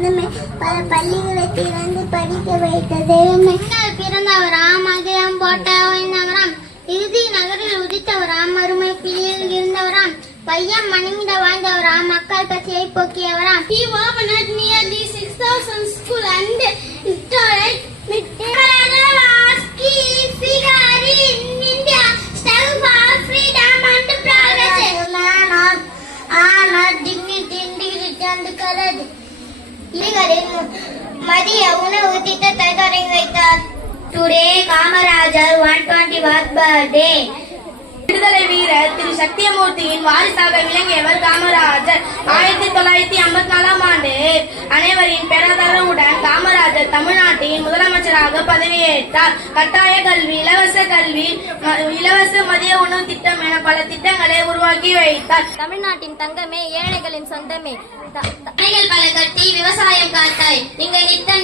சொந்தமே பல பள்ளிகளை திறந்து படிக்க வைத்தது. பிறந்தவராம், அகிலம் போட்ட ஓய்ந்தவராம், இறுதி நகரில் உதித்தவராம், மறுமை பிள்ளையில் இருந்தவராம், பையன் மணிமிட வாழ்ந்தவராம், மக்கள் பசியை போக்கியவராம். He opened near the 6,000 school and installed figure in India, struggle for freedom and progress. Man of honor, dignity, integrity and courage. இளைஞரின் மதிய உணவு திட்டத்தை தொடங்கி வைத்தார். Today Kamarajar 121st birthday. விடுதலை வீரர் திரு சத்தியமூர்த்தியின் வாரிசாக விளங்கியவர் காமராஜர். 1954ஆம் ஆண்டு அனைவரின் பேராதரவுடன் காமராஜர் தமிழ்நாட்டின் முதலமைச்சராக பதவியேற்றார். கட்டாய கல்வி, இலவச மதிய உணவு திட்டம் என பல திட்டங்களை உருவாக்கி வைத்தார். தமிழ்நாட்டின் தங்கமே, ஏழைகளின் சொந்தமே, பல கட்டி விவசாயம் காத்தாய், நீங்க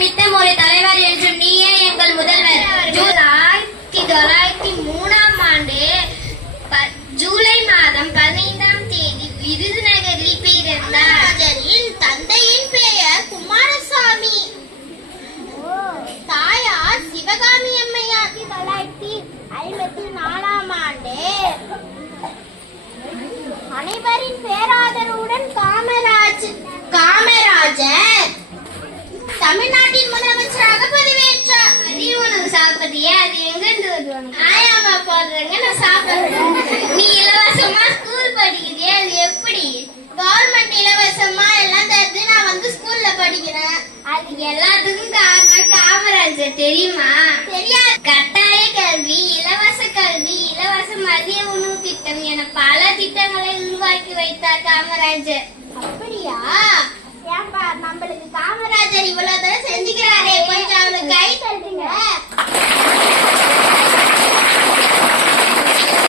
நித்தம் ஒரு தலைவர் என்றும் நீயே எங்கள் முதல்வர். ஜூலை 1903ஆம் ஆண்டு ஜூலை மாதம் 15ஆம் தேதி விருதுநகரில் பிறந்தார். தந்தையின் பெயர் குமாரசாமி, தாயார் சிவகாமி அம்மையார். 1954ஆம் ஆண்டு அனைவரின் பேராதரவுடன் காமராஜர் தமிழ்நாட்டின் முதலமைச்சராக பதவியேற்றார். மதிய உணவு சாப்பிடுறியா? அது எங்கிருந்து வருவாங்க? ஆயாமா போடுறாங்க, நான் சாப்பிடுறேன். நீ இலவசமா ஸ்கூல் படிக்கிறியா? அது எப்படி? கவர்மெண்ட் இலவசமா எல்லாம் தருது, நான் வந்து ஸ்கூல்ல படிக்கிறேன். அது எல்லாத்துக்கும் காரணம் காமராஜர், தெரியுமா? தெரியாது. கட்டாய கல்வி, இலவச மதிய உணவு திட்டம் என பல திட்டங்களை உருவாக்கி வைத்தார் காமராஜர். அப்படியா?